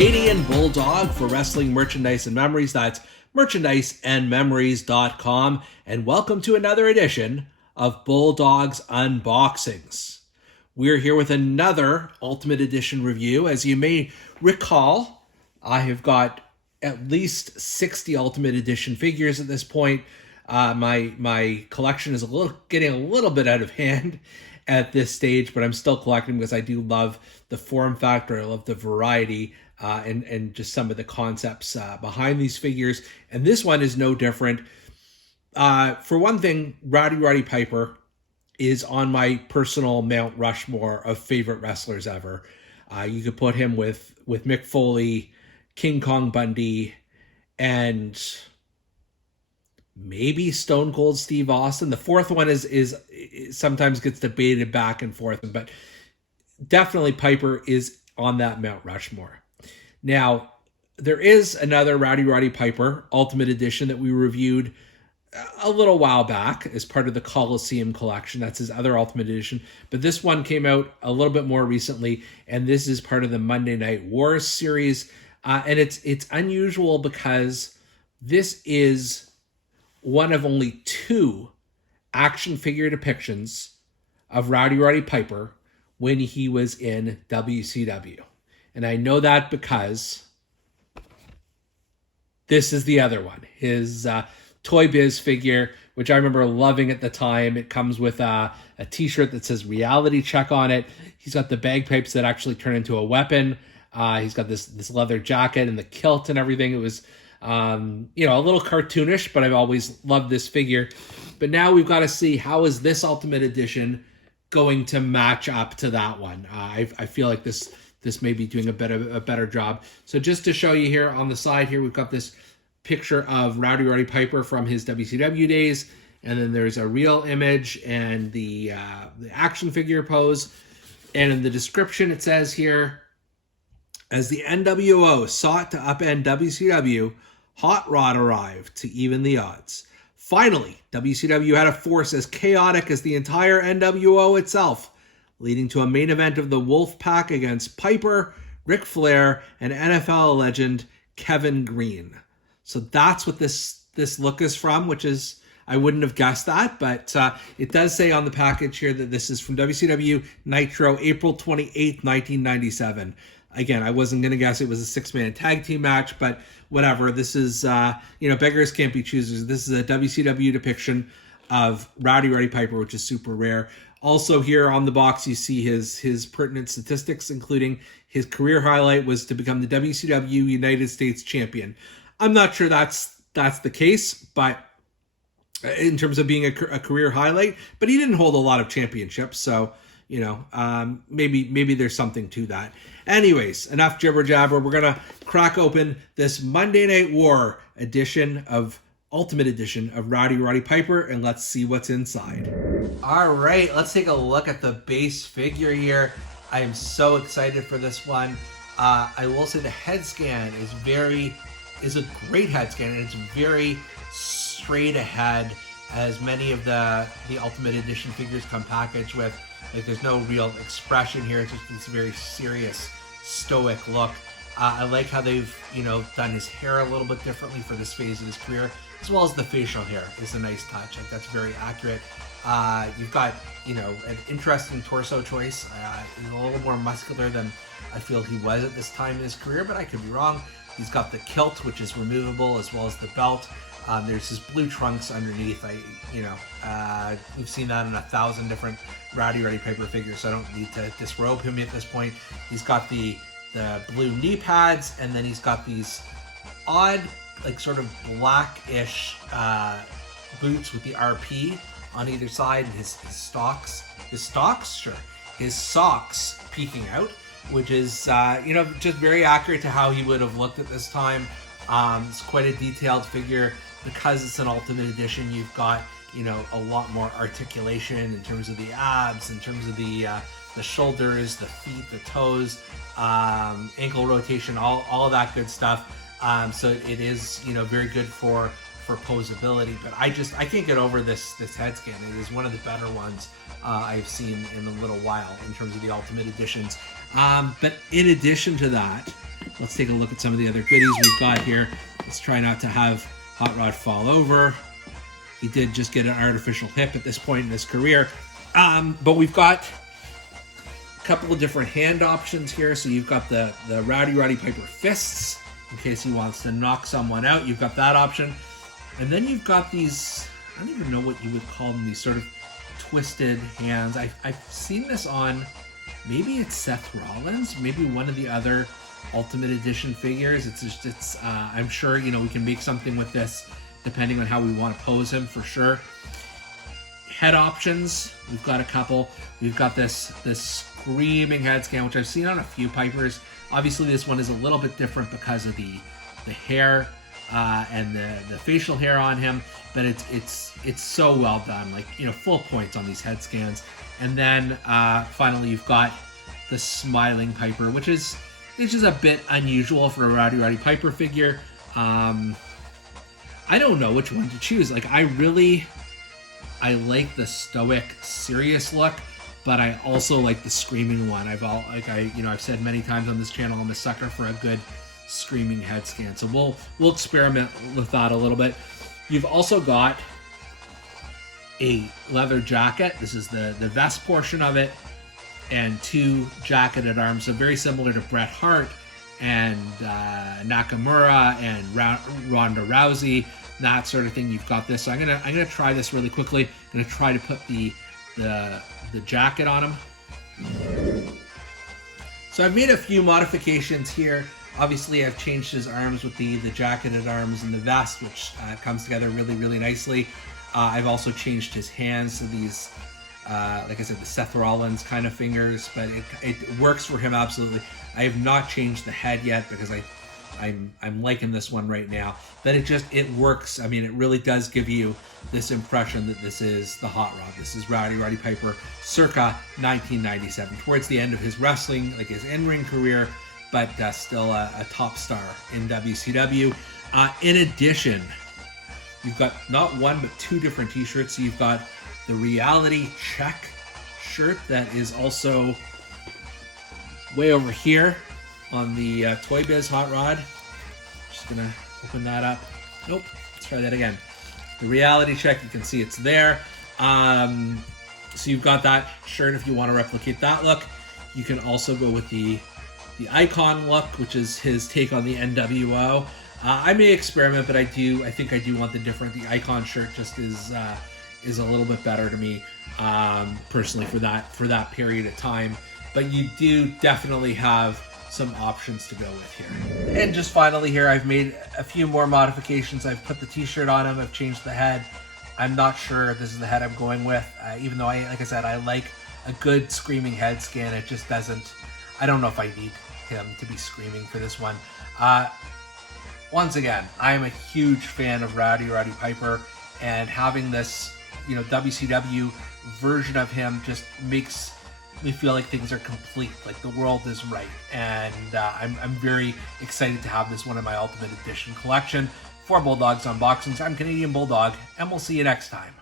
Canadian Bulldog for wrestling merchandise and memories. That's merchandiseandmemories.com. And welcome to another edition of Bulldog's Unboxings. We're here with another Ultimate Edition review. As you may recall, I have got at least 60 Ultimate Edition figures at this point. My collection is getting a little bit out of hand at this stage, but I'm still collecting because I do love the form factor. I love the variety and just some of the concepts behind these figures. And this one is no different. For one thing, Rowdy Roddy Piper is on my personal Mount Rushmore of favorite wrestlers ever. You could put him with Mick Foley, King Kong Bundy, and maybe Stone Cold Steve Austin. The fourth one is sometimes gets debated back and forth, but definitely Piper is on that Mount Rushmore. Now, there is another Rowdy Roddy Piper Ultimate Edition that we reviewed a little while back as part of the Coliseum collection. That's his other Ultimate Edition. But this one came out a little bit more recently, and this is part of the Monday Night Wars series. And it's unusual because this is one of only two action figure depictions of Rowdy Roddy Piper when he was in WCW. And I know that because this is the other one. His Toy Biz figure, which I remember loving at the time. It comes with a t-shirt that says Reality Check on it. He's got the bagpipes that actually turn into a weapon. He's got this leather jacket and the kilt and everything. It was a little cartoonish, but I've always loved this figure. But now we've got to see, how is this Ultimate Edition going to match up to that one? I feel like this may be doing a better job. So just to show you here on the side here, we've got this picture of Rowdy Roddy Piper from his WCW days, and then there's a real image and the action figure pose. And in the description it says here, as the NWO sought to upend WCW, Hot Rod arrived to even the odds. Finally, WCW had a force as chaotic as the entire NWO itself, leading to a main event of the Wolfpack against Piper, Ric Flair, and NFL legend Kevin Green. So that's what this look is from, which is, I wouldn't have guessed that, but it does say on the package here that this is from WCW Nitro, April 28th, 1997. Again, I wasn't going to guess it was a six-man tag team match, but whatever. This is, beggars can't be choosers. This is a WCW depiction of Rowdy Roddy Piper, which is super rare. Also here on the box, you see his pertinent statistics, including his career highlight was to become the WCW United States Champion. I'm not sure that's the case, but in terms of being a career highlight, but he didn't hold a lot of championships, so maybe there's something to that. Anyways, enough jibber jabber. We're gonna crack open this Monday Night War edition of Ultimate Edition of Rowdy Roddy Piper, and let's see what's inside. All right, let's take a look at the base figure here. I am so excited for this one. I will say the head scan is a great head scan, and it's very straight ahead, as many of the Ultimate Edition figures come packaged with. Like, there's no real expression here. It's just this very serious, stoic look. I like how they've, done his hair a little bit differently for this phase of his career, as well as the facial hair is a nice touch. Like, that's very accurate. You've got, an interesting torso choice. He's a little more muscular than I feel he was at this time in his career, but I could be wrong. He's got the kilt, which is removable, as well as the belt. There's his blue trunks underneath. We've seen that in 1,000 different Rowdy Roddy Piper figures, so I don't need to disrobe him at this point. He's got the blue knee pads, and then he's got these odd, sort of blackish boots with the RP on either side, and his socks peeking out, which is just very accurate to how he would have looked at this time. It's quite a detailed figure. Because it's an Ultimate Edition, you've got a lot more articulation in terms of the abs, in terms of the shoulders, the feet, the toes, ankle rotation, all of that good stuff. So it is very good for posability. But I can't get over this head scan. It is one of the better ones I've seen in a little while in terms of the Ultimate Editions. But in addition to that, let's take a look at some of the other goodies we've got here. Let's try not to have Hot Rod fall over. He did just get an artificial hip at this point in his career. But we've got a couple of different hand options here. So you've got the Rowdy Roddy Piper fists, in case he wants to knock someone out. You've got that option. And then you've got these, I don't even know what you would call them, these sort of twisted hands. I've seen this on, maybe it's Seth Rollins, maybe one of the other Ultimate Edition figures. I'm sure, you know, we can make something with this depending on how we want to pose him, for sure. Head options, we've got a couple. We've got this screaming head scan, which I've seen on a few Pipers. Obviously this one is a little bit different because of the hair and the facial hair on him, but it's so well done. Like, you know, full points on these head scans. And then finally you've got the smiling Piper, which is a bit unusual for a Rowdy Roddy Piper figure. I don't know which one to choose. Like, I like the stoic, serious look, but I also like the screaming one. I've said many times on this channel, I'm a sucker for a good screaming head scan. So we'll experiment with that a little bit. You've also got a leather jacket. This is the vest portion of it, and two jacketed arms. So very similar to Bret Hart and Nakamura and Ronda Rousey, that sort of thing. You've got this. So I'm gonna try this really quickly. I'm gonna try to put the jacket on him. So I've made a few modifications here. Obviously, I've changed his arms with the jacketed arms and the vest, which comes together really, really nicely. I've also changed his hands to these, like I said, the Seth Rollins kind of fingers, but it works for him absolutely. I have not changed the head yet because I'm liking this one right now. But it works. I mean, it really does give you this impression that this is the Hot Rod. This is Rowdy Roddy Piper circa 1997, towards the end of his wrestling, like his in-ring career, but still a top star in WCW. In addition, you've got not one, but two different t-shirts. So you've got the Reality Check shirt that is also way over here on the Toy Biz Hot Rod. Just gonna open that up. Nope, let's try that again. The Reality Check, you can see it's there. So you've got that shirt if you want to replicate that look. You can also go with the Icon look, which is his take on the NWO. I may experiment, but I think I do want the different. The Icon shirt just is a little bit better to me, personally, for that period of time. But you do definitely have some options to go with here. And just finally here, I've made a few more modifications. I've put the t-shirt on him, I've changed the head. I'm not sure if this is the head I'm going with, even though like I said, I like a good screaming head scan. It just doesn't, I don't know if I need him to be screaming for this one. Once again, I am a huge fan of Rowdy Roddy Piper, and having this, you know, WCW version of him just makes me feel like things are complete, like the world is right. And I'm very excited to have this one in my Ultimate Edition collection. For Bulldog's Unboxings, I'm Canadian Bulldog, and we'll see you next time.